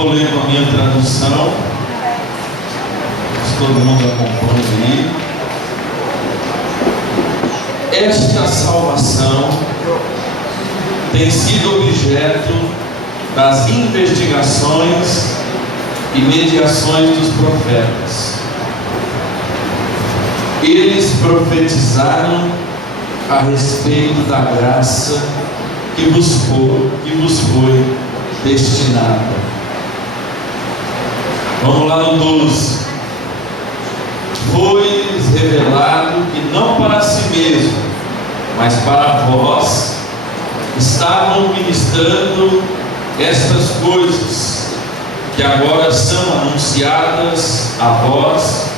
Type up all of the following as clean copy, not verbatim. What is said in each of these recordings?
vou ler com a minha tradução, se todo mundo acompanha aí. Esta salvação tem sido objeto das investigações e mediações dos profetas. Eles profetizaram a respeito da graça que vos foi destinada. Vamos lá no 12. Foi-lhes revelado que não para si mesmo, mas para vós, estavam ministrando estas coisas, que agora são anunciadas a vós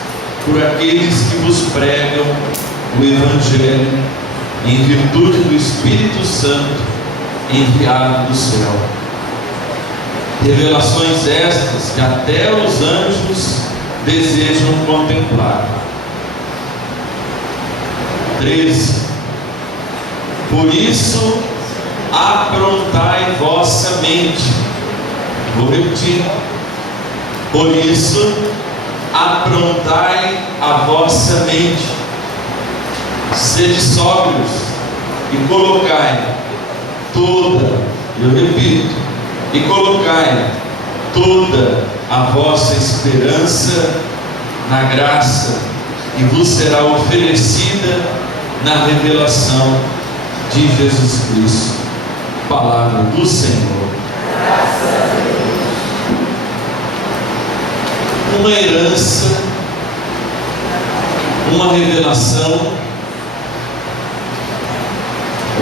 por aqueles que vos pregam o Evangelho, em virtude do Espírito Santo enviado do céu. Revelações estas que até os anjos desejam contemplar. 13. Por isso, aprontai vossa mente. Vou repetir. Por isso, aprontai a vossa mente. Sede sóbrios e colocai toda, eu repito, e colocai toda a vossa esperança na graça que vos será oferecida na revelação de Jesus Cristo. Palavra do Senhor. Uma herança, uma revelação,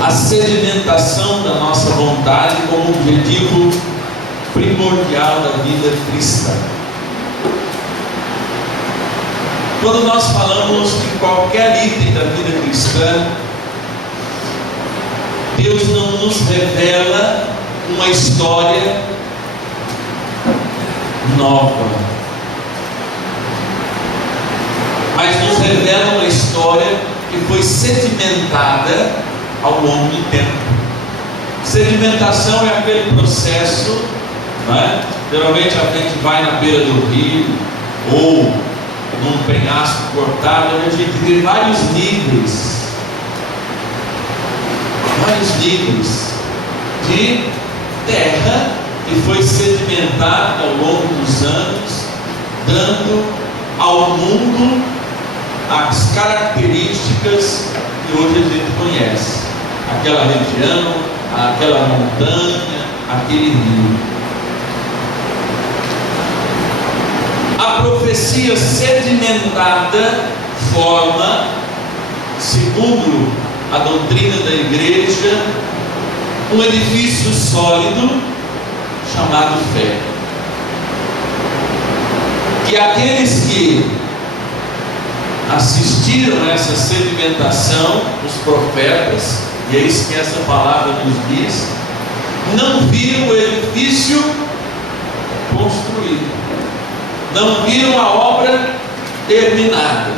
a sedimentação da nossa vontade como objetivo primordial da vida cristã. Quando nós falamos de qualquer item da vida cristã, Deus não nos revela uma história nova, mas nos revela uma história que foi sedimentada ao longo do tempo. Sedimentação é aquele processo, não é? Geralmente a gente vai na beira do rio ou num penhasco cortado, a gente tem vários níveis de terra que foi sedimentada ao longo dos anos, dando ao mundo as características que hoje a gente conhece. Aquela região, aquela montanha, aquele rio. A profecia sedimentada forma, segundo a doutrina da igreja, um edifício sólido chamado fé. Que aqueles que assistiram a essa sedimentação, os profetas, e é isso que essa palavra nos diz, não viram o edifício construído, não viram a obra terminada.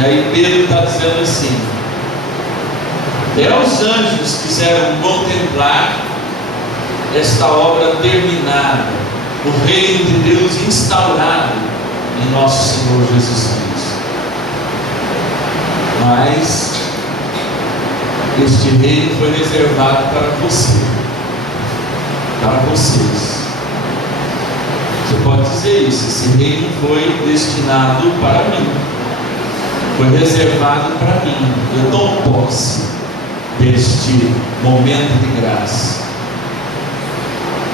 E aí Pedro está dizendo assim: até os anjos quiseram contemplar esta obra terminada, o reino de Deus instaurado em nosso Senhor Jesus Cristo. Mas este reino foi reservado para você, para vocês. Você pode dizer isso: esse reino foi destinado para mim, foi reservado para mim. Eu tomo posse deste momento de graça,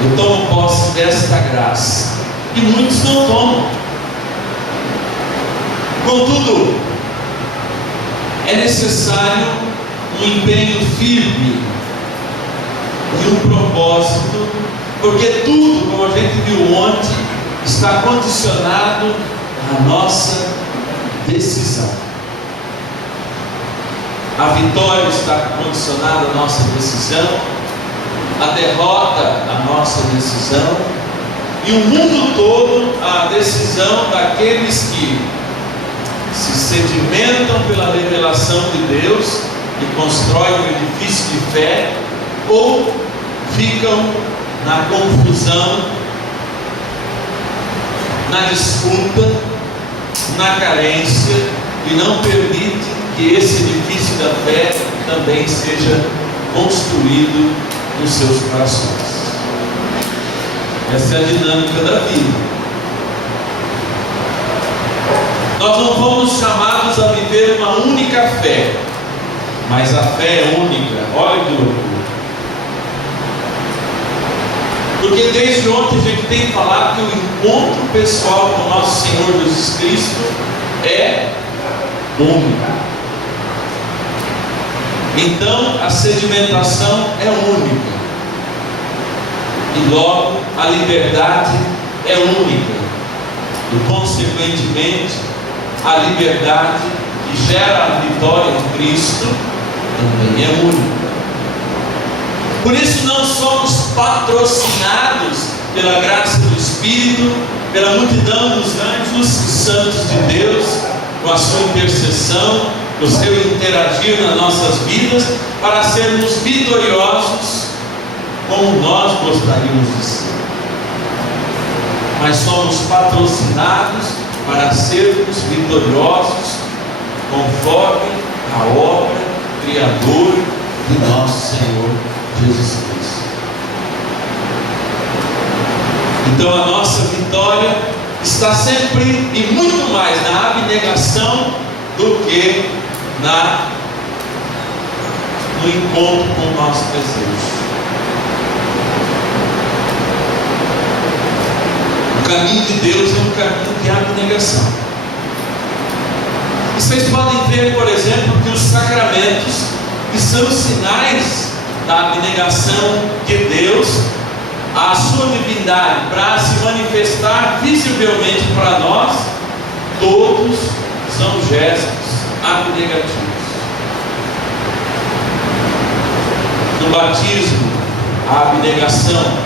eu tomo posse desta graça, e muitos não tomam. Contudo, é necessário um empenho firme e um propósito, porque tudo, como a gente viu ontem, está condicionado à nossa decisão. A vitória está condicionada à nossa decisão, a derrota à nossa decisão, e o mundo todo à decisão daqueles que se sedimentam pela revelação de Deus e constroem um edifício de fé, ou ficam na confusão na disputa, na carência, e não permite que esse edifício da fé também seja construído nos seus corações. Essa é a dinâmica da vida. Nós não fomos chamados a viver uma única fé, mas a fé é única. Olha que loucura. Porque desde ontem a gente tem falado que o encontro pessoal com o nosso Senhor Jesus Cristo é único. Então a sedimentação é única. E logo a liberdade é única. E consequentemente a liberdade que gera a vitória em Cristo também é única. Por isso não somos patrocinados pela graça do Espírito, pela multidão dos anjos e santos de Deus, com a sua intercessão, o seu interagir nas nossas vidas, para sermos vitoriosos como nós gostaríamos de ser. Mas somos patrocinados para sermos vitoriosos conforme a obra criadora de nosso Senhor Jesus Cristo. Então a nossa vitória está sempre e muito mais na abnegação do que no encontro com o nosso desejo. O caminho de Deus é um caminho de abnegação. Vocês podem ver, por exemplo, que os sacramentos, que são sinais da abnegação de Deus, a sua divindade, para se manifestar visivelmente para nós, todos são gestos abnegativos. No batismo, a abnegação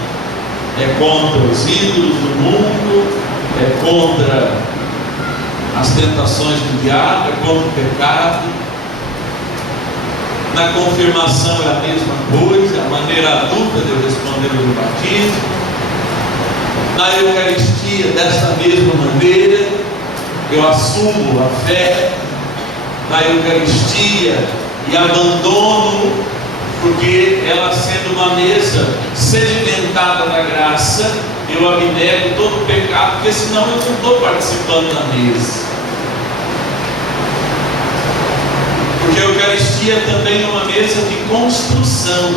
é contra os ídolos do mundo, é contra as tentações do diabo, é contra o pecado. Na confirmação é a mesma coisa, a maneira adulta de eu responder no batismo. Na Eucaristia, dessa mesma maneira, eu assumo a fé na Eucaristia e abandono, porque ela sendo uma mesa sedimentada da graça, eu abnego todo o pecado, porque senão eu não estou participando da mesa. Porque a Eucaristia também é uma mesa de construção,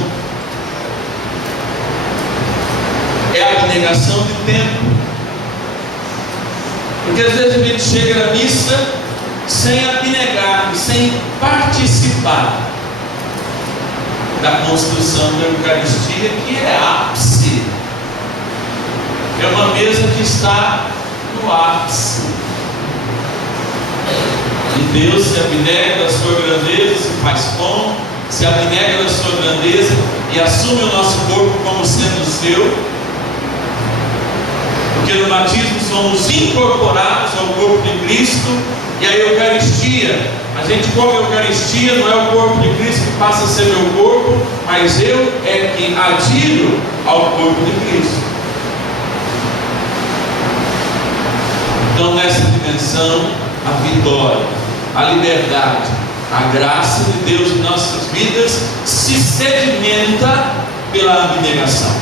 é a abnegação de tempo. Porque às vezes a gente chega na missa sem abnegar, sem participar da construção da Eucaristia, que é ápice, é uma mesa que está no ápice. E Deus se abnega da sua grandeza, se faz pão, se abnega da sua grandeza e assume o nosso corpo como sendo seu, porque no batismo somos incorporados ao corpo de Cristo. E a Eucaristia, a gente come a Eucaristia, não é o corpo de Cristo que passa a ser meu corpo, mas eu é que adiro ao corpo de Cristo. Então nessa dimensão, a vitória, a liberdade, a graça de Deus em nossas vidas se sedimenta pela abnegação.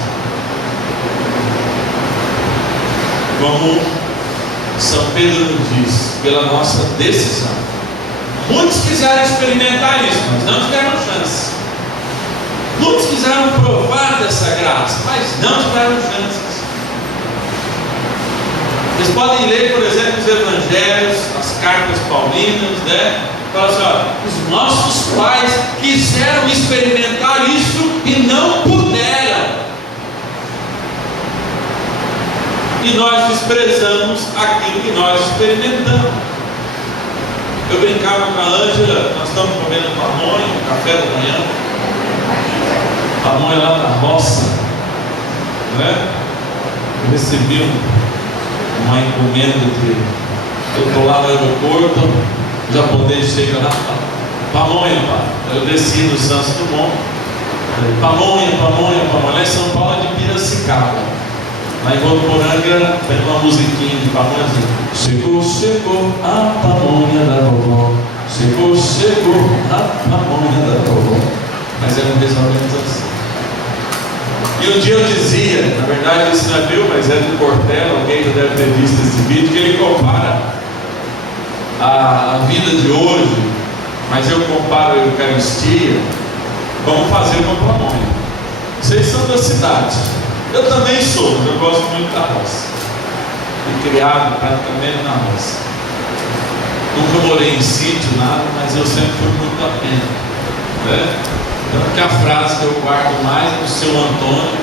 Como São Pedro nos diz, pela nossa decisão. Muitos quiseram experimentar isso, mas não tiveram chance. Muitos quiseram provar dessa graça, mas não tiveram chances. Vocês podem ler, por exemplo, os evangelhos, as cartas paulinas, né? Fala assim, olha, os nossos pais quiseram experimentar isso e não puderam. E nós desprezamos aquilo que nós experimentamos. Eu brincava com a Ângela, nós estamos comendo pamonha, no café da manhã. Pamonha lá na roça, né? Eu recebi uma encomenda eu estou lá no aeroporto, o japonês chega lá, pamonha, pá. Eu desci no Santos Dumont, pamonha, lá em São Paulo é de Piracicaba. Lá em Votuporanga tem uma musiquinha de pamonha assim: chegou, chegou a pamonha da vovó, chegou, chegou a pamonha da vovó. Mas é mais ou menos assim. E um dia eu dizia, na verdade isso não é meu, mas é do Cortella, alguém já deve ter visto esse vídeo, que ele compara a vida de hoje, mas eu comparo a Eucaristia. Vamos fazer uma pamonha. Vocês são da cidade, eu também sou, mas eu gosto muito da roça. Fui criado praticamente na roça. Nunca morei em sítio, nada, mas eu sempre fui muito atento, né? Tanto que a frase que eu guardo mais é do seu Antônio,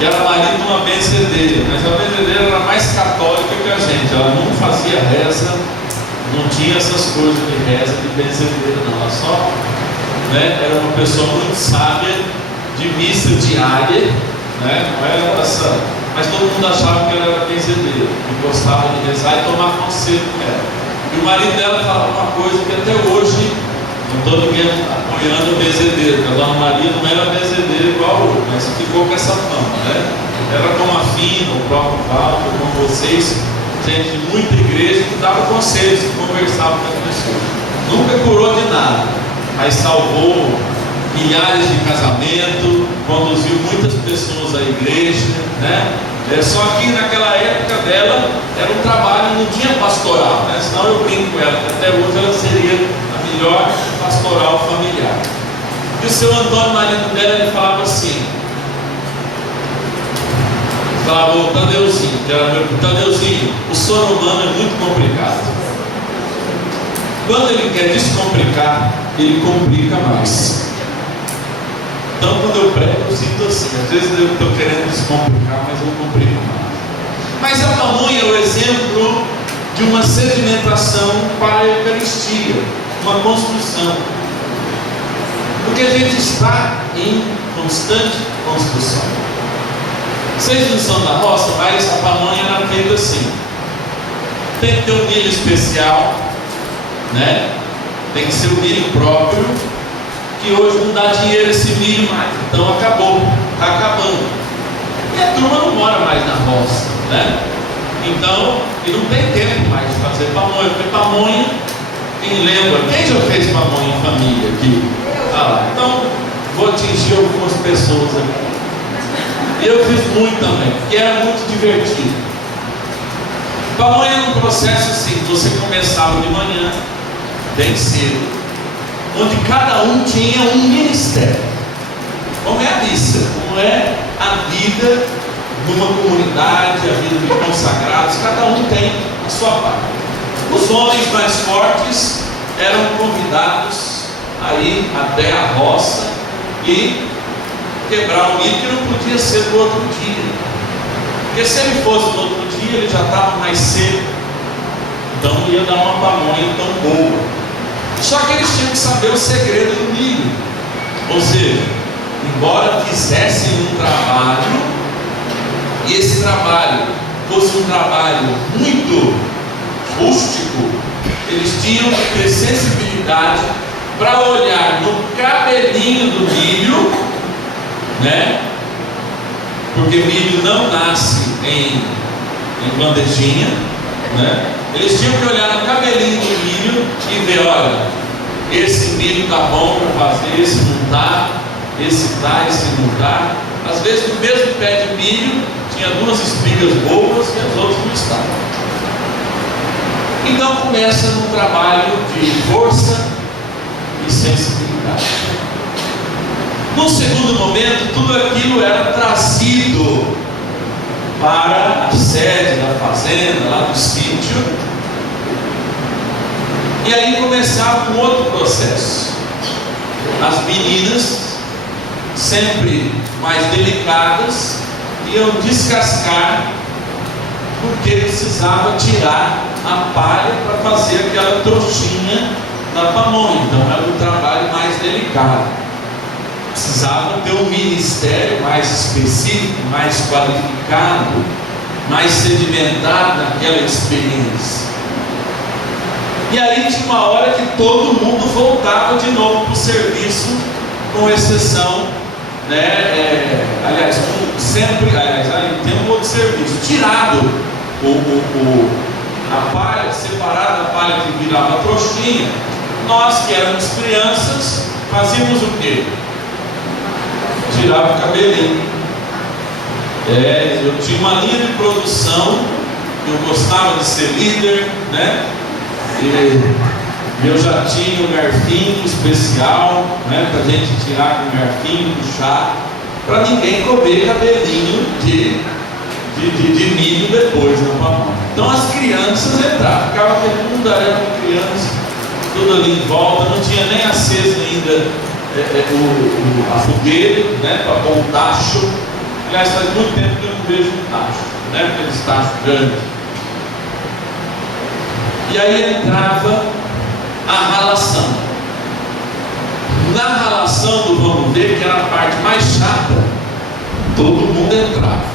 que era marido de uma benzedeira, mas a benzedeira era mais católica que a gente. Ela não fazia reza, não tinha essas coisas de reza de benzedeira, não. Ela só, né, era uma pessoa muito sábia, de missa diária, né? Não era essa, mas todo mundo achava que ela era benzedeira, que gostava de rezar e tomar conselho com ela. E o marido dela falava uma coisa que até hoje, não estou ninguém apoiando o benzedeiro, porque a Dona Maria não era benzedeira igual a outra, mas ficou com essa fama, né? Era como a Fina, o próprio Valdo, como vocês, gente de muita igreja que dava conselhos, que conversava com as pessoas. Nunca curou de nada, mas salvou milhares de casamentos, conduziu muitas pessoas à igreja, né? Só que naquela época dela era um trabalho, não tinha pastoral, né? Senão eu brinco com ela, que até hoje ela seria a melhor pastoral familiar. E o seu Antônio, marido dela, ele falava assim, falava: ô Tadeuzinho, que era meu Tadeuzinho, o sono humano é muito complicado. Quando ele quer descomplicar, ele complica mais. Então, quando eu prego, eu sinto assim. Às vezes eu estou querendo descomplicar, mas eu complico mais. Mas a pamonha é o exemplo de uma sedimentação para a Eucaristia, uma construção. Porque a gente está em constante construção. Vocês não são da roça, mas a pamonha era feita assim. Tem que ter um milho especial, né? Tem que ser o milho próprio, que hoje não dá dinheiro esse milho mais, então acabou, está acabando. E a turma não mora mais na roça, né? Então, e não tem tempo mais de fazer pamonha, porque pamonha, quem lembra, quem já fez pamonha em família aqui? Ah lá, então vou atingir algumas pessoas aqui. E eu fiz muito também, porque era muito divertido. Pamonha era um processo assim, você começava de manhã, bem cedo, onde cada um tinha um ministério, como é a missa, como é a vida de uma comunidade, a vida de consagrados, cada um tem a sua parte. Os homens mais fortes eram convidados a ir até a roça e quebrar o milho, que não podia ser no outro dia, porque se ele fosse no outro dia, ele já estava mais seco, então não ia dar uma pamonha tão boa. Só que eles tinham que saber o segredo do milho. Ou seja, embora fizessem um trabalho, e esse trabalho fosse um trabalho muito rústico, eles tinham que ter sensibilidade para olhar no cabelinho do milho, né? Porque milho não nasce em bandejinha, né? Eles tinham que olhar no cabelinho do milho e ver: olha, esse milho está bom para fazer, esse não está, esse está, esse não está. Às vezes no mesmo pé de milho tinha duas espigas boas e as outras não estavam. Então começa um trabalho de força e sensibilidade. No segundo momento, tudo aquilo era trazido para a sede da fazenda, lá do sítio, e aí começava um outro processo. As meninas, sempre mais delicadas, iam descascar, porque precisava tirar a palha para fazer aquela trouxinha da pamonha. Então era um trabalho mais delicado. Precisavam ter um ministério mais específico, mais qualificado, mais sedimentado naquela experiência. E aí tinha uma hora que todo mundo voltava de novo para o serviço, com exceção, né? Ali tem um de serviço, tirado a palha, separado a palha que virava trouxinha, nós que éramos crianças, fazíamos o quê? Tirava o cabelinho. Eu tinha uma linha de produção, eu gostava de ser líder, né? E eu já tinha um garfinho especial, né? Para a gente tirar com o garfinho, puxar, para ninguém comer cabelinho de milho depois na pamonha. Então as crianças entravam, ficava aquele mundaréu de criança, tudo ali em volta, não tinha nem aceso ainda a fogueira, né? Para pôr um tacho. Aliás, faz muito tempo que eu não vejo um tacho, né? Aqueles tachos grandes. E aí entrava a ralação. Na ralação do vamos ver, que era a parte mais chata, todo mundo entrava.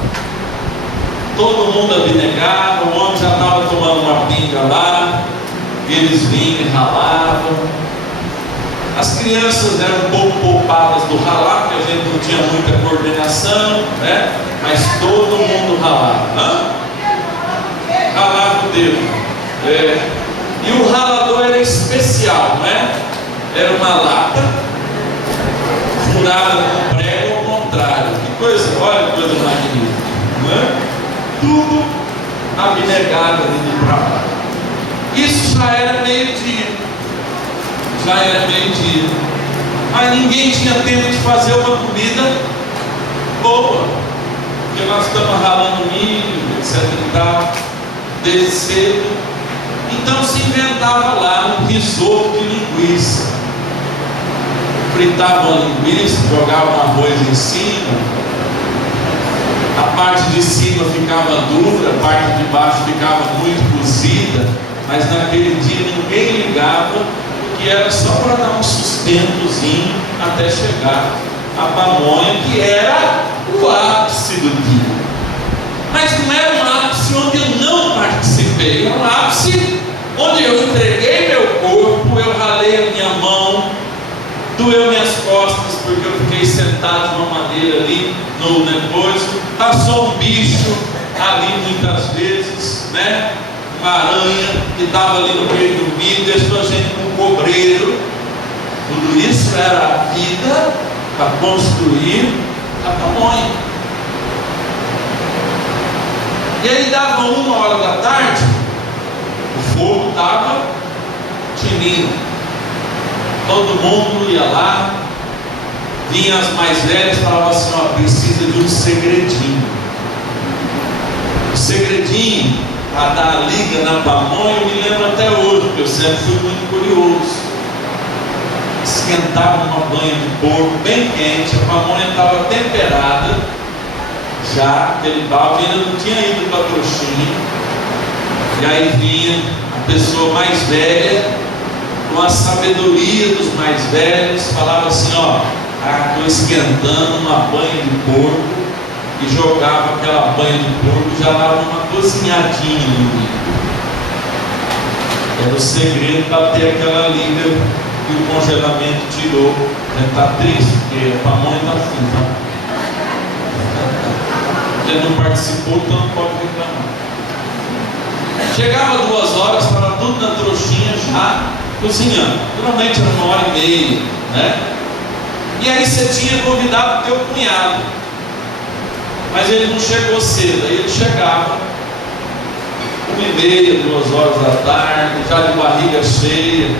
Todo mundo abnegava, o homem já estava tomando uma pinga lá, eles vinham e ralavam. As crianças eram um pouco poupadas do ralar, porque a gente não tinha muita coordenação, né? Mas todo mundo ralava. Ralava o dedo. E o ralador era especial, né? Era uma lata furada com prego ao contrário. Que coisa, olha que coisa magnífica, né? Tudo abnegado ali para lá. Isso já era meio-dia. Mas ninguém tinha tempo de fazer uma comida boa, porque nós estamos ralando milho, etc e tal, desde cedo. Então se inventava lá um risoto de linguiça. Fritavam a linguiça, jogavam arroz em cima, a parte de cima ficava dura, a parte de baixo ficava muito cozida, mas naquele dia ninguém ligava, porque era só para dar um sustentozinho até chegar a pamonha, que era o ápice do dia. Mas não era um ápice onde eu não participei, era um ápice onde eu entreguei meu corpo, eu ralei a minha mão, doeu minhas costas porque eu fiquei sentado de uma maneira ali no negócio, passou um bicho ali muitas vezes, né? Uma aranha que estava ali no meio do milho, deixou a gente com um cobreiro. Tudo isso era a vida para construir a pamonha. E aí dava 1h da tarde, o fogo estava tinindo, todo mundo ia lá, vinha as mais velhas e falavam assim: ó, precisa de um segredinho. O segredinho para dar a liga na pamonha, eu me lembro até hoje, porque eu sempre fui muito curioso. Esquentava uma banha de porco bem quente, a pamonha estava temperada, já aquele balde ainda não tinha ido para a trouxinha, e aí vinha a pessoa mais velha, com a sabedoria dos mais velhos, falava assim: ó, estou esquentando uma banha de porco, e jogava aquela banha de porco e já dava uma cozinhadinha no milho. Era o segredo para ter aquela liga que o congelamento tirou. A gente está triste, porque a pamonha está assim, tá? Ele não participou, então não pode reclamar. Chegava 2 horas, estava tudo na trouxinha já cozinhando. Geralmente era 1h30, né? E aí você tinha convidado o teu cunhado, mas ele não chegou cedo. Aí ele chegava 1h30, 2 horas da tarde, já de barriga cheia.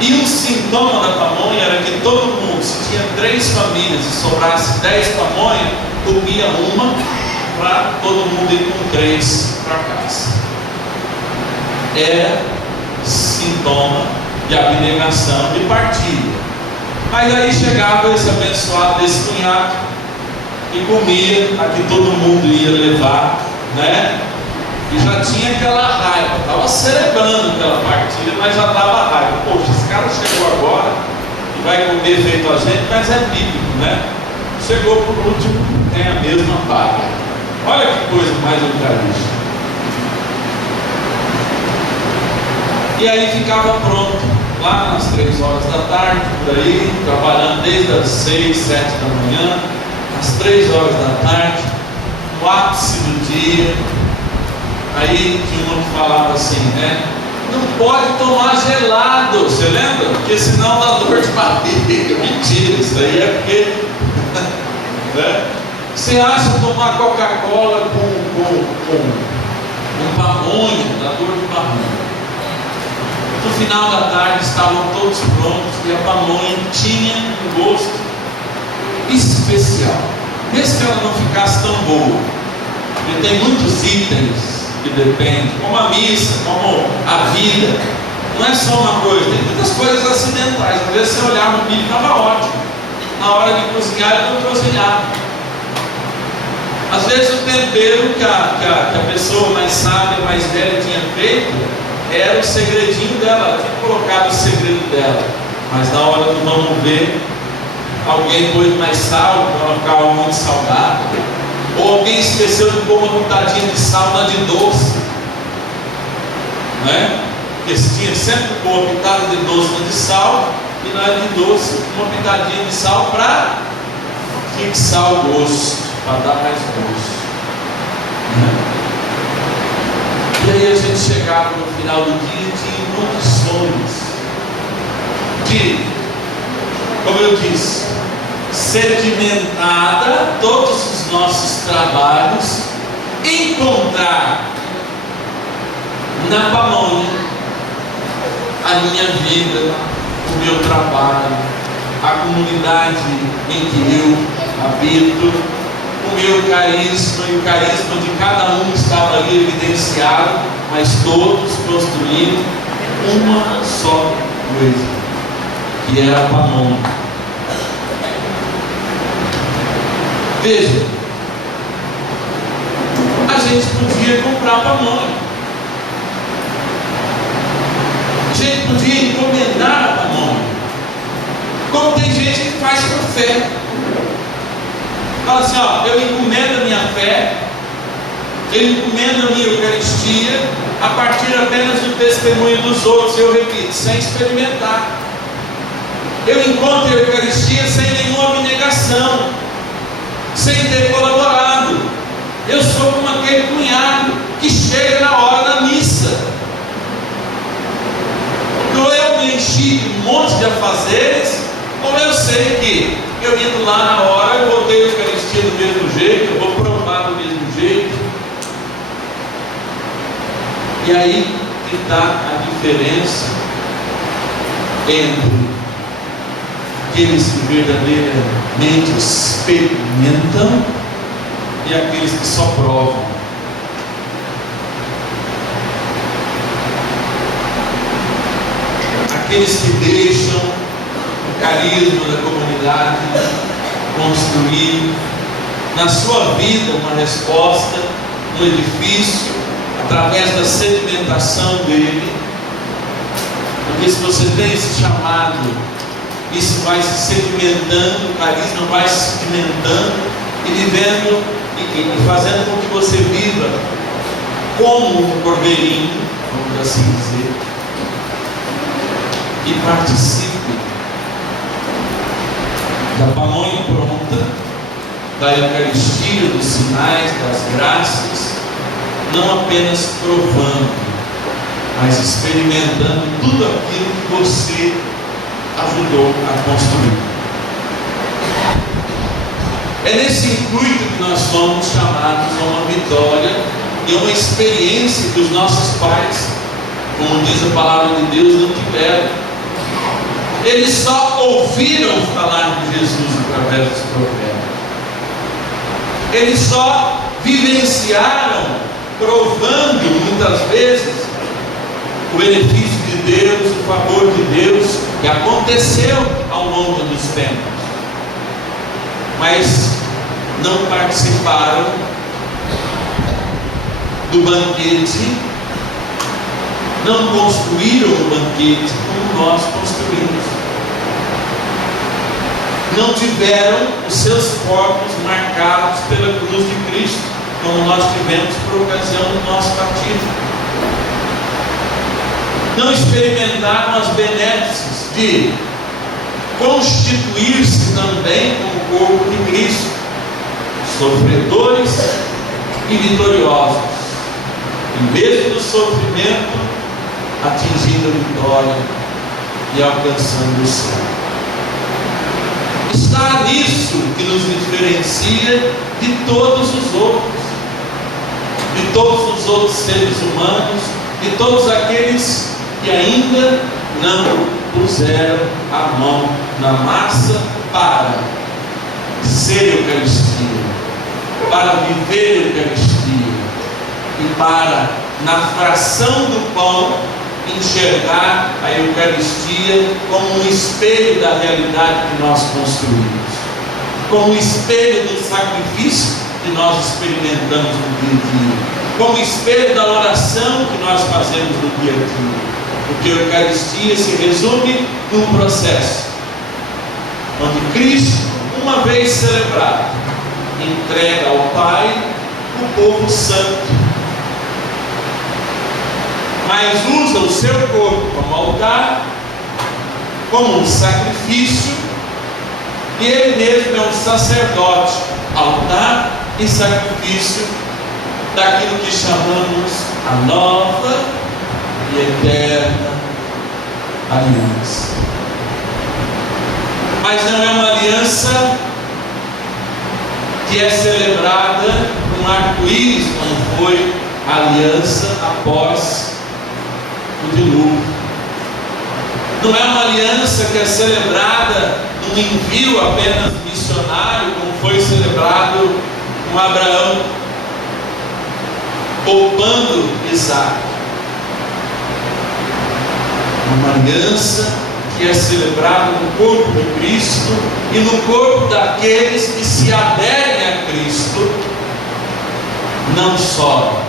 E um sintoma da pamonha era que todo mundo, se tinha 3 famílias e sobrasse 10 pamonhas, comia uma para todo mundo ir com 3 para casa. Era sintoma de abnegação, de partilha. Mas aí chegava esse abençoado desse cunhado e comia a que todo mundo ia levar, né? E já tinha aquela raiva, estava celebrando aquela partida, mas já dava raiva. Poxa, esse cara chegou agora e vai comer feito a gente, mas é bíblico, né? Chegou por último, tem a mesma paga. Olha que coisa mais eucarística. E aí ficava pronto, lá nas 3 horas da tarde, por aí, trabalhando desde as 6, 7 da manhã, às 3 horas da tarde, no ápice do dia. Aí tinha uma que falava assim, né? Não pode tomar gelado, você lembra? Porque senão dá dor de barriga. Mentira, isso aí é porque né? Você acha tomar Coca-Cola com pamonha, dá dor de barriga. No final da tarde estavam todos prontos e a pamonha tinha um gosto especial, mesmo que ela não ficasse tão boa, porque tem muitos itens que dependem, como a missa, como a vida. Não é só uma coisa, tem muitas coisas acidentais. Às vezes você olhava o milho, estava ótimo, na hora de cozinhar ele não cozinhava. Às vezes o tempero que a pessoa mais sábia, mais velha tinha feito era o segredinho dela, ela tinha colocado o segredo dela, mas na hora do vamos ver, alguém pôs mais sal para ela ficar muito salgada, ou alguém esqueceu de pôr uma pitadinha de sal na de doce, né? Porque tinha sempre que pôr uma pitada de doce na de sal, e na de doce uma pitadinha de sal para fixar o gosto, para dar mais gosto, né? E aí a gente chegava no final do dia e tinha muitos sonhos de, como eu disse, sedimentada todos os nossos trabalhos, encontrar na pamonha a minha vida, o meu trabalho, a comunidade em que eu habito, o meu carisma e o carisma de cada um estava ali evidenciado, mas todos construindo uma só coisa, que era a pamonha. Veja, a gente podia comprar pamonha, a gente podia encomendar a pamonha, como tem gente que faz por fé. Fala assim, ó, eu encomendo a minha fé, eu encomendo a minha Eucaristia a partir apenas do testemunho dos outros. Eu repito, sem experimentar. Eu encontro a Eucaristia sem nenhuma abnegação, sem ter colaborado. Eu sou como aquele cunhado que chega na hora da missa. Ou eu me enchi de um monte de afazeres, ou eu sei que eu indo lá na hora, eu vou ter a Eucaristia do mesmo jeito, eu vou provar do mesmo jeito. E aí que está a diferença entre aqueles que verdadeiramente experimentam e aqueles que só provam. Aqueles que deixam o carisma da comunidade construir na sua vida uma resposta, um edifício, através da sedimentação dele. Porque se você tem esse chamado, isso vai se sedimentando, o carisma vai se sedimentando e vivendo e fazendo com que você viva como um cordeirinho, vamos assim dizer, e participe da pamonha pronta, da Eucaristia, dos sinais, das graças, não apenas provando, mas experimentando tudo aquilo que você ajudou a construir. É nesse intuito que nós somos chamados a uma vitória e uma experiência que os nossos pais, como diz a palavra de Deus, não tiveram. Eles só ouviram falar de Jesus através dos profetas. Eles só vivenciaram, provando muitas vezes o benefício de Deus, o favor de Deus que aconteceu ao longo dos tempos, mas não participaram do banquete, não construíram o banquete como nós construímos, não tiveram os seus corpos marcados pela cruz de Cristo, como nós tivemos por ocasião do nosso batismo, não experimentaram as benesses de constituir-se também como corpo de Cristo, sofredores e vitoriosos, e mesmo no sofrimento, atingindo a vitória e alcançando o céu. Está nisso que nos diferencia de todos os outros, de todos os outros seres humanos, de todos aqueles que ainda não puseram a mão na massa para ser Eucaristia, para viver Eucaristia e para, na fração do pão, enxergar a Eucaristia como um espelho da realidade que nós construímos, como um espelho do sacrifício que nós experimentamos no dia a dia, como espelho da oração que nós fazemos no dia a dia. Porque a Eucaristia se resume num processo onde Cristo, uma vez celebrado, entrega ao Pai o povo santo, mas usa o seu corpo como altar, como um sacrifício, e ele mesmo é um sacerdote, altar e sacrifício daquilo que chamamos a nova e eterna aliança. Mas não é uma aliança que é celebrada com arco-íris, como foi a aliança após o dilúvio. Não é uma aliança que é celebrada num envio apenas missionário, como foi celebrado com Abraão, poupando Isaac. Uma aliança que é celebrada no corpo de Cristo e no corpo daqueles que se aderem a Cristo, não só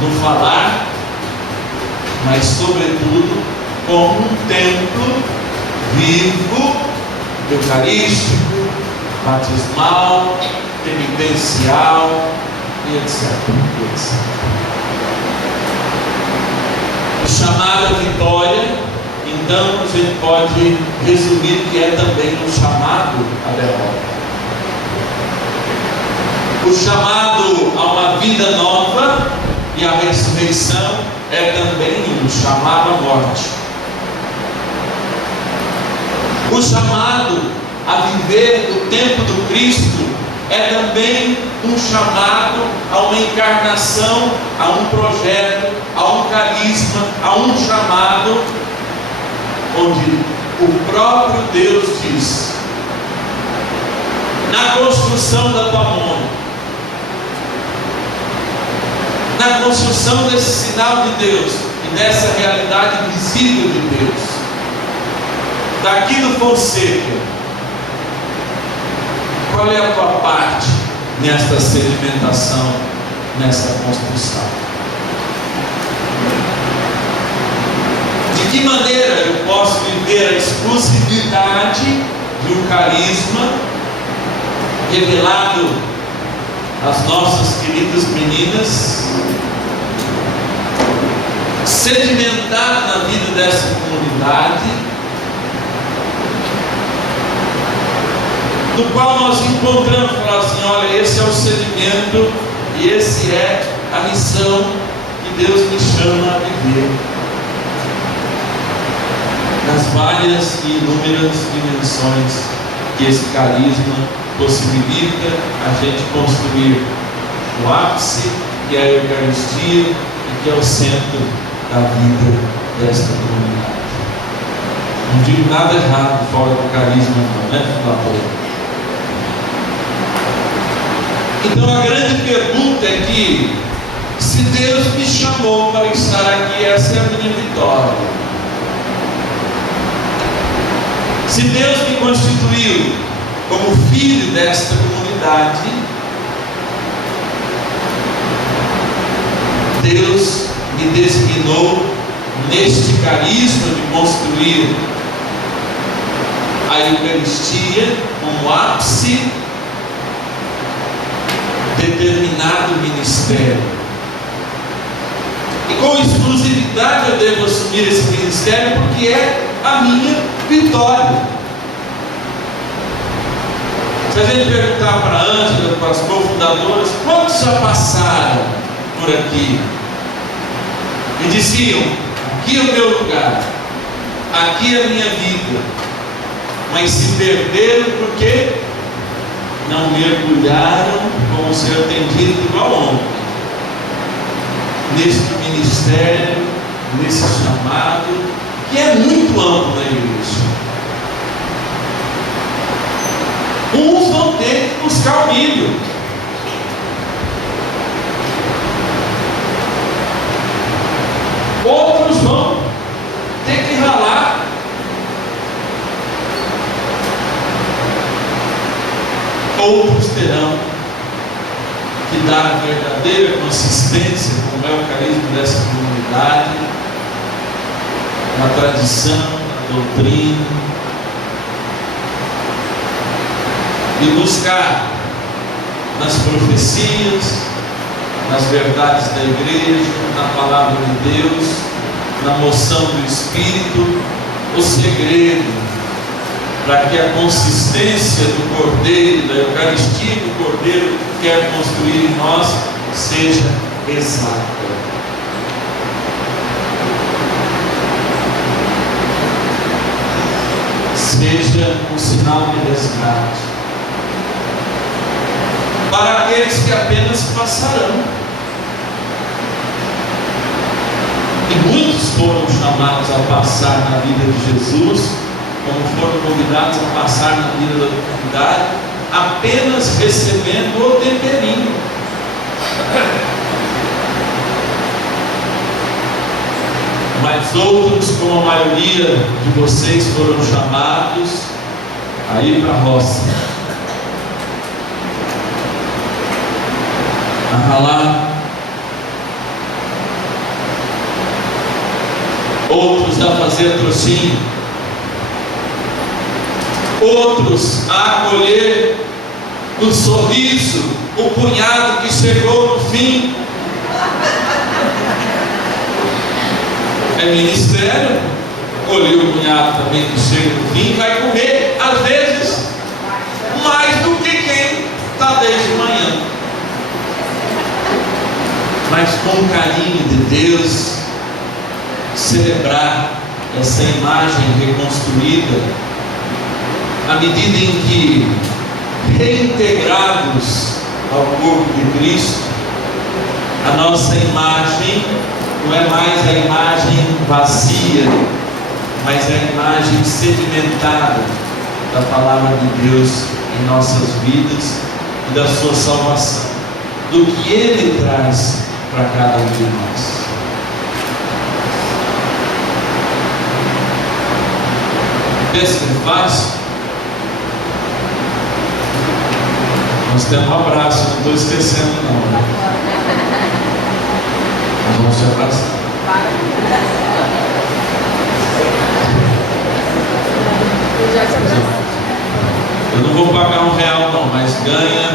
no falar, mas sobretudo como um templo vivo, eucarístico, batismal, penitencial e etc. O chamado à vitória, então, a gente pode resumir que é também um chamado à derrota. O chamado a uma vida nova e a ressurreição é também um chamado à morte. O chamado a viver o tempo do Cristo é também um chamado a uma encarnação, a um projeto, a um carisma, a um chamado onde o próprio Deus diz: na construção da tua mão, na construção desse sinal de Deus e dessa realidade visível de Deus, daqui do Fonseca, qual é a tua parte nesta sedimentação, nessa construção? De que maneira eu posso viver a exclusividade de um carisma revelado às nossas queridas meninas, sedimentar na vida dessa comunidade, do qual nós encontramos, falar assim: olha, esse é o sedimento e esse é a missão que Deus me chama a viver, nas várias e inúmeras dimensões que esse carisma possibilita a gente construir o ápice, que é a Eucaristia e que é o centro da vida desta comunidade. Não digo nada errado fora do carisma, não, né, fundador? Então a grande pergunta é que, se Deus me chamou para estar aqui, essa é a minha vitória. Se Deus me constituiu como filho desta comunidade, Deus me designou neste carisma de construir a Eucaristia como ápice, determinado ministério. E com exclusividade eu devo assumir esse ministério, porque é a minha vitória. Se a gente perguntar para a Ângela, para as cofundadoras, quantos já passaram por aqui e diziam: aqui é o meu lugar, aqui é a minha vida, mas se perderam porque não mergulharam, como o Senhor tem dito, igual ontem, neste ministério, nesse chamado, que é muito amplo na igreja. Uns vão ter que buscar o milho, outros vão ter que ralar, outros terão que dar verdadeira consistência, como é o carisma dessa comunidade, na tradição, na doutrina, e buscar nas profecias, nas verdades da igreja, na palavra de Deus, na moção do Espírito, o segredo para que a consistência do Cordeiro, da Eucaristia que o Cordeiro quer construir em nós, seja exata. Seja um sinal de resgate para aqueles que apenas passarão. E muitos foram chamados a passar na vida de Jesus, como foram convidados a passar na vida da comunidade, apenas recebendo o temperinho. Mas outros, como a maioria de vocês, foram chamados a ir para a roça, a ralar, outros a fazer trouxinho, outros a acolher o sorriso, o cunhado que chegou no fim. É ministério, colher o cunhado também que chega no fim, vai comer, às vezes, mais do que quem está desde manhã. Mas com o carinho de Deus, celebrar essa imagem reconstruída, à medida em que, reintegrados ao corpo de Cristo, a nossa imagem não é mais a imagem vazia, mas é a imagem sedimentada da palavra de Deus em nossas vidas e da sua salvação, do que Ele traz para cada um de nós. Pensa que é fácil? Nós temos um abraço, não estou esquecendo não, né? Nós vamos se abraçar. Eu não vou pagar R$1 não, mas ganha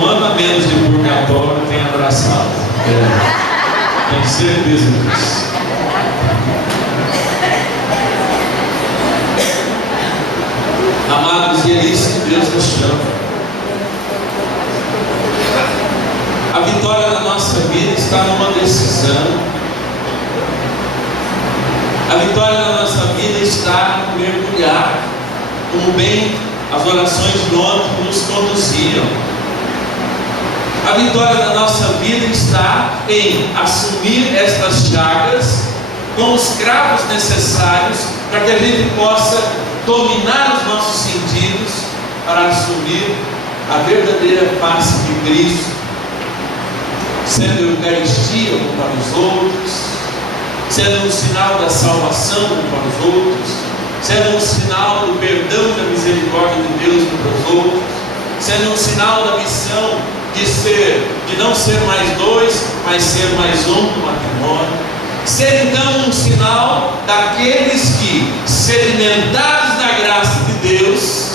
1 ano a menos de purgatório, tem abraçado. Tenho certeza disso. Amados, e é isso que Deus nos chama. A vitória da nossa vida está numa decisão. A vitória da nossa vida está no mergulhar, como bem as orações de ontem nos conduziam. A vitória da nossa vida está em assumir estas chagas com os cravos necessários para que a gente possa dominar os nossos sentidos para assumir a verdadeira face de Cristo, sendo Eucaristia um para os outros, sendo um sinal da salvação um para os outros, sendo um sinal do perdão e da misericórdia de Deus um para os outros, sendo um sinal da missão de não ser mais 2, mas ser mais 1 no matrimônio, ser então um sinal daqueles que, sedimentados na graça de Deus,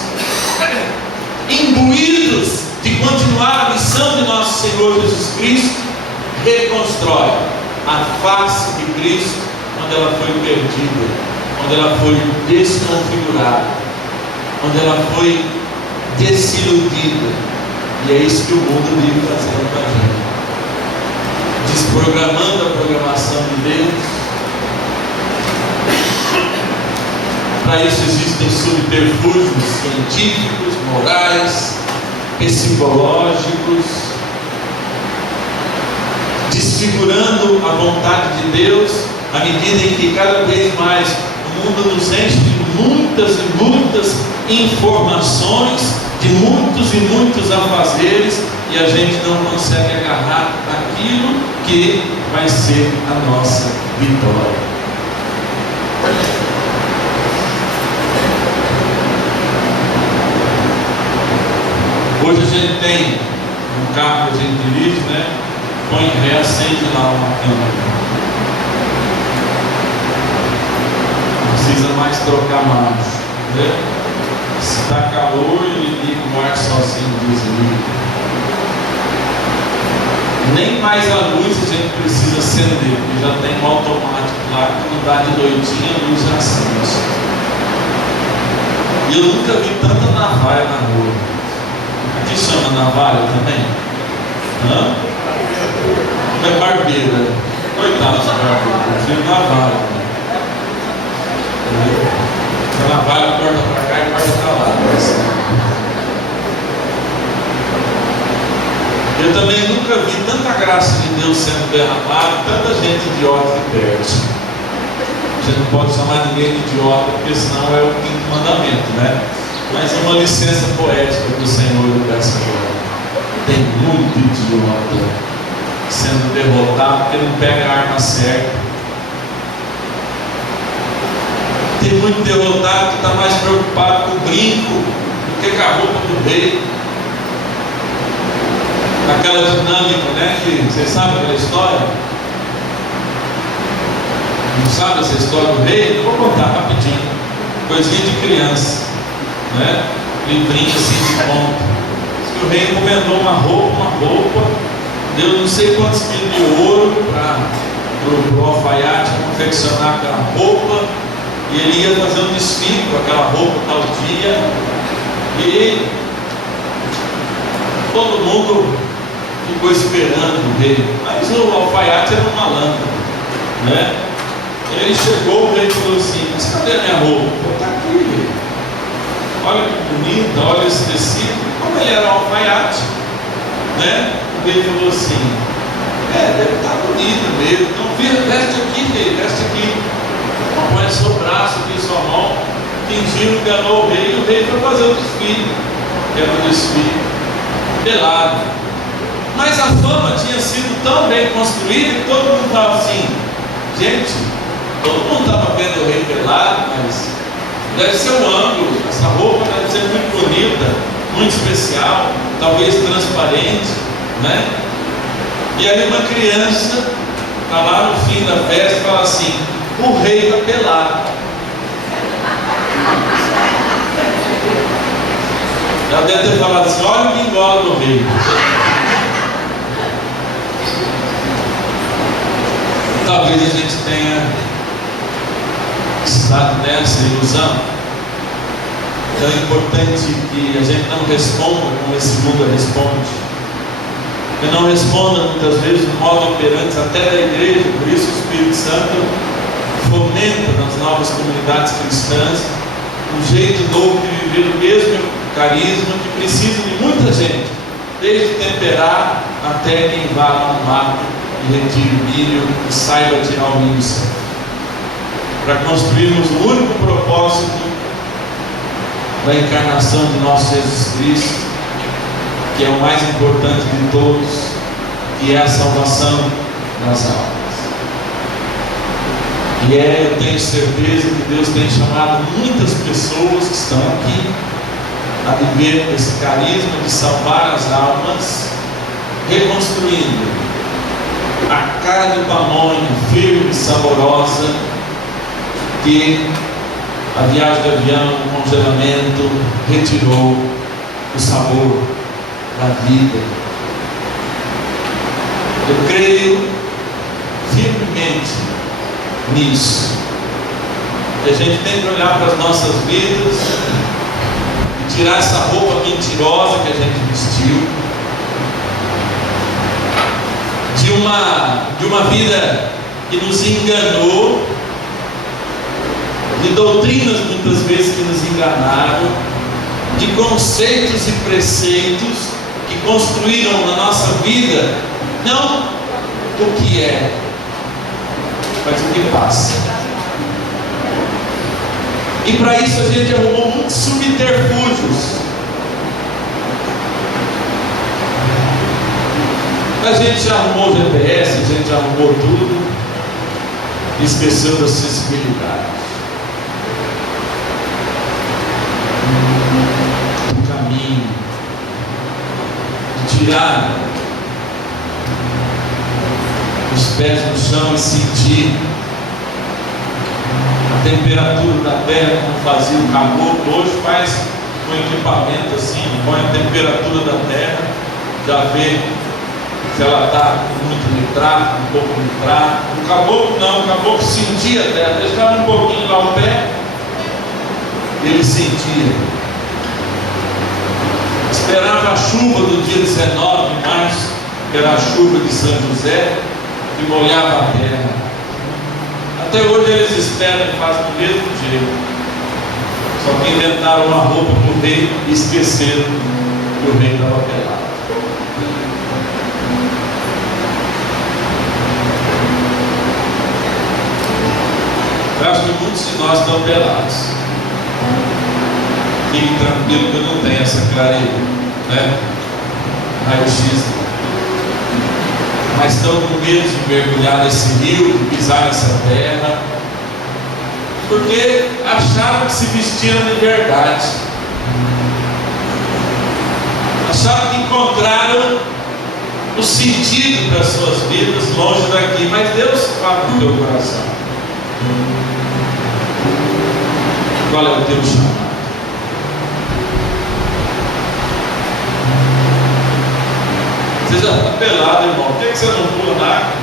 imbuídos de continuar a missão de nosso Senhor Jesus Cristo, reconstrói a face de Cristo onde ela foi perdida, onde ela foi desconfigurada, onde ela foi desiludida. E é isso que o mundo vive fazendo com a gente, desprogramando a programação de Deus. Para isso existem subterfúgios científicos, morais, psicológicos, desfigurando a vontade de Deus, à medida em que cada vez mais o mundo nos enche de muitas e muitas informações, de muitos e muitos afazeres, e a gente não consegue agarrar aquilo que vai ser a nossa vitória. Hoje a gente tem um carro que a gente dirige, né? Põe em ré, acende lá uma câmera. Não precisa mais trocar marcha, né? Se está calor, ele liga o ar sozinho, desliga. Nem mais a luz a gente precisa acender, porque já tem um automático lá que quando dá de noitinha a luz já acende. E eu nunca vi tanta navalha na rua. Aqui chama navalha também? Hã? É barbeira. Coitado da barbeira, eu prefiro navalha. A navalha corta para cá e corta para lá. Eu também nunca vi tanta graça de Deus sendo derramada, tanta gente idiota que perde. A gente não pode chamar ninguém de idiota, porque senão é o quinto mandamento, né? Mas é uma licença poética do Senhor dessa hora. Tem muito idiota sendo derrotado porque não pega a arma certa. Tem muito derrotado que está mais preocupado com o brinco do que com a roupa do rei. Aquela dinâmica, né? Que vocês sabem aquela história? Não sabe essa história do rei? Eu vou contar rapidinho. Coisinha de criança, né? Livrinho assim de ponto. O rei encomendou uma roupa, deu não sei quantos quilos de ouro para o alfaiate confeccionar aquela roupa, e ele ia fazer um desfile com aquela roupa tal dia, e todo mundo ficou esperando o rei, mas o alfaiate era um malandro, né? Ele chegou, o rei falou assim: mas cadê a minha roupa? Está aqui, rei. Olha que bonita, olha esse tecido. Como ele era um alfaiate, né? O rei falou assim: deve estar bonita mesmo. Então veste aqui, rei, veste aqui. Põe seu braço aqui, sua mão. Fingindo, enganou o rei, e o rei foi fazer o desfile, que era um desfile pelado. Mas a fama tinha sido tão bem construída que todo mundo estava assim: gente, todo mundo estava vendo o rei pelado, mas deve ser um ângulo, essa roupa deve ser muito bonita, muito especial, talvez transparente, né? E aí uma criança está lá no fim da festa e fala assim: o rei está pelado. Ela deve ter falado assim: olha o bingola do rei. Talvez a gente tenha estado nessa ilusão. Então é importante que a gente não responda como esse mundo responde. Que não responda muitas vezes no modo operante até da igreja. Por isso o Espírito Santo fomenta nas novas comunidades cristãs um jeito novo de viver o mesmo carisma que precisa de muita gente, desde temperar até quem vá lá no mato e retire o milho e saiba tirar o milho certo, para construirmos o único propósito da encarnação de nosso Jesus Cristo, que é o mais importante de todos, que é a salvação das almas. E eu tenho certeza que Deus tem chamado muitas pessoas que estão aqui a viver esse carisma de salvar as almas, reconstruindo a carne pamonha, firme e saborosa, que a viagem de avião, o congelamento, retirou o sabor da vida. Eu creio firmemente nisso. E a gente tem que olhar para as nossas vidas e tirar essa roupa mentirosa que a gente vestiu, de uma vida que nos enganou, de doutrinas muitas vezes que nos enganaram, de conceitos e preceitos que construíram na nossa vida não o que é, mas o que passa. E para isso a gente arrumou muitos subterfúgios. A gente já arrumou o GPS, a gente já arrumou tudo, e esqueceu da sensibilidade, do caminho, de tirar os pés no chão e sentir a temperatura da terra, como fazia o caboclo. Hoje faz um equipamento assim, põe a temperatura da terra, já vê se ela está com muito nitrato, com pouco nitrato. O caboclo não, o caboclo sentia a terra, deixava um pouquinho lá o pé, ele sentia. Esperava a chuva do dia 19 de março, que era a chuva de São José, que molhava a terra. Até hoje eles esperam e fazem do mesmo jeito. Só que inventaram uma roupa para o rei e esqueceram que o rei estava pelado. Eu acho que muitos de nós estão pelados. Fique tranquilo que eu não tenho essa clareza, né? Raio-X. Mas estão com medo de mergulhar nesse rio, de pisar nessa terra, porque acharam que se vestiam de verdade, acharam que encontraram o sentido para as suas vidas longe daqui. Mas Deus fala no teu coração. Qual é o teu chamado? Você já está pelado, irmão. Por que você não pula na água?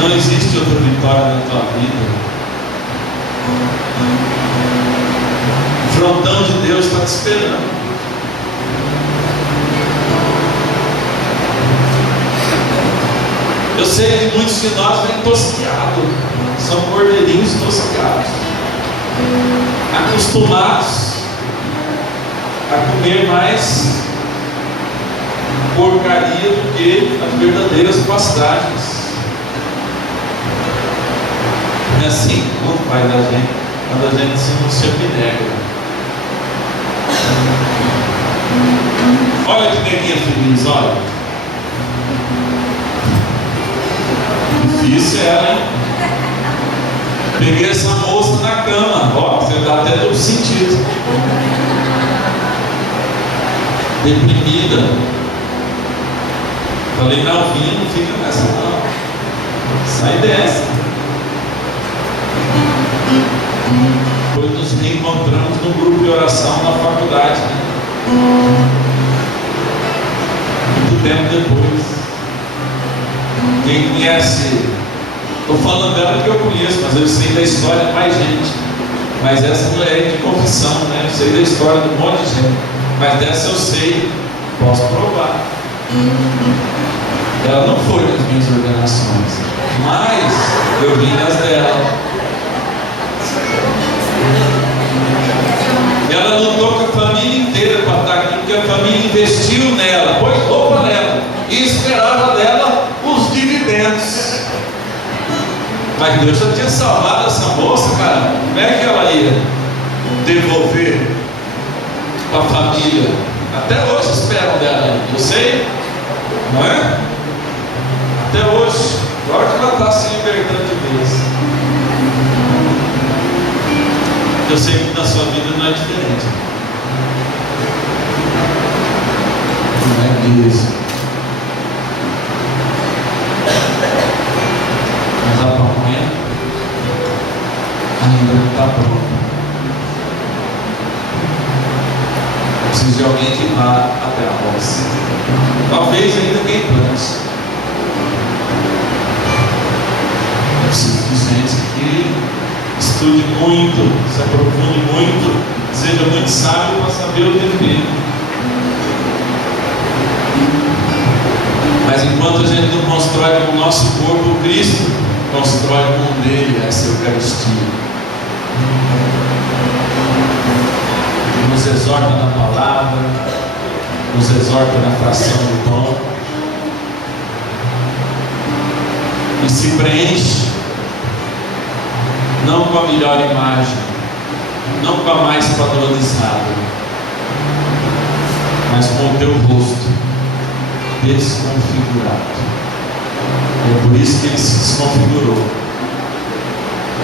Não existe outra vitória na tua vida. O frontão de Deus está te esperando. Eu sei que muitos de nós vêm tosquiados, são cordeirinhos tosquiados, acostumados a comer mais porcaria do que as verdadeiras pastagens. É assim como faz a gente quando a gente se abnega. Olha que neguinha feliz, olha. Difícil ela, hein? Peguei essa moça na cama, ó, você dá até todo sentido. Deprimida. Falei, não, filha, não fica nessa não. Sai dessa. Depois nos reencontramos no grupo de oração na faculdade, né? Muito tempo depois. Quem conhece, estou falando dela porque eu conheço, mas eu sei da história de mais gente. Mas essa não é de confissão, né? Eu sei da história de um monte de gente. Mas dessa eu sei, posso provar. Ela não foi nas minhas ordenações, mas eu vim nas dela. Ela lutou com a família inteira para estar aqui, porque a família investiu nela, pôs roupa nela e esperava dela os dividendos. Mas Deus já tinha salvado essa moça, cara. Como é que ela ia devolver para a família? Até hoje esperam dela, eu sei, não é? Até hoje, agora que ela está se libertando de vez. Eu sei que na sua vida não é diferente. Não é isso. Mas a pamonha ainda não está pronta. Preciso de alguém que vá até a roça. Talvez ainda quem plante. Eu preciso de gente estude muito, se aprofunde muito, seja muito sábio para saber o dever. Mas enquanto a gente não constrói com o nosso corpo Cristo, constrói com o dele essa Eucaristia. Nos exorta na palavra, nos exorta na fração do pão, e se preenche não com a melhor imagem, não com a mais padronizada, mas com o teu rosto desconfigurado. E é por isso que ele se desconfigurou.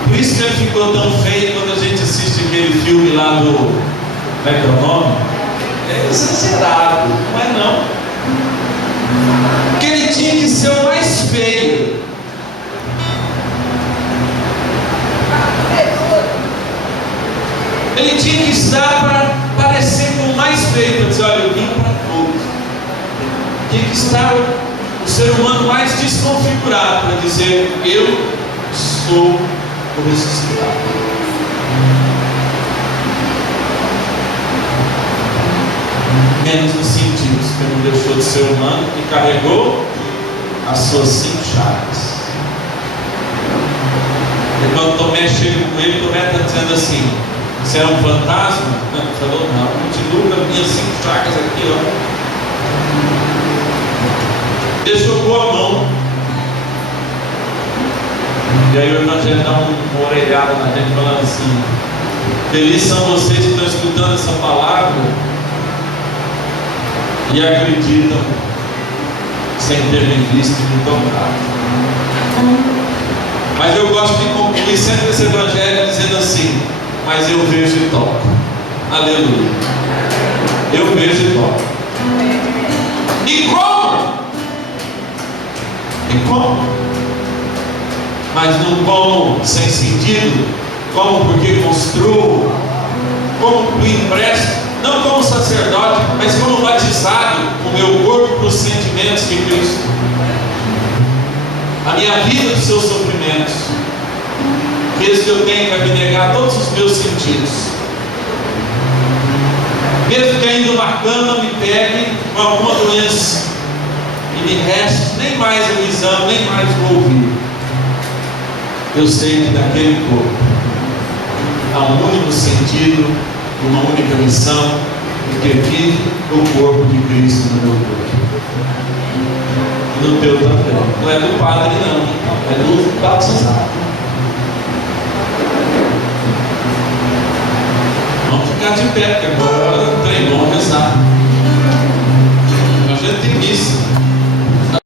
Por isso que ele ficou tão feio quando a gente assiste aquele filme lá do... como é que é o nome? É exagerado, não é não. Porque ele tinha que ser o mais feio. Ele tinha que estar para parecer com o mais feio, para dizer, olha, eu vim para todos. Tinha que estar o ser humano mais desconfigurado, para dizer, eu sou o ressuscitado. Menos nos sentidos, que não deixou de ser humano e carregou as suas 5 chagas. E quando Tomé chega com ele, Tomé está dizendo assim, você é um fantasma? Ele falou, não, continua com as minhas 5 chagas aqui, ó. Ele jogou a mão. E aí o Evangelho dá uma orelhada na gente, falando assim, felizes são vocês que estão escutando essa palavra e acreditam sem terem visto e me tocado. Mas eu gosto de concluir sempre esse Evangelho dizendo assim, mas eu vejo e toco. Aleluia. Eu vejo e toco. E como? E como? Mas não como sem sentido, como porque construo, como por impresso, não como sacerdote, mas como batizado, o meu corpo para os sentimentos de Cristo, a minha vida dos seus sofrimentos, mesmo que eu tenha que abnegar todos os meus sentidos, mesmo que ainda uma cama me pegue com alguma doença e me reste nem mais a visão, nem mais o ouvido, eu sei que naquele corpo há um único sentido, uma única missão, porque vive o corpo de Cristo no meu corpo. E no teu também. Não é do padre não, é do batizado. Vamos ficar de pé, porque agora treinou a rezar. A gente tem missa.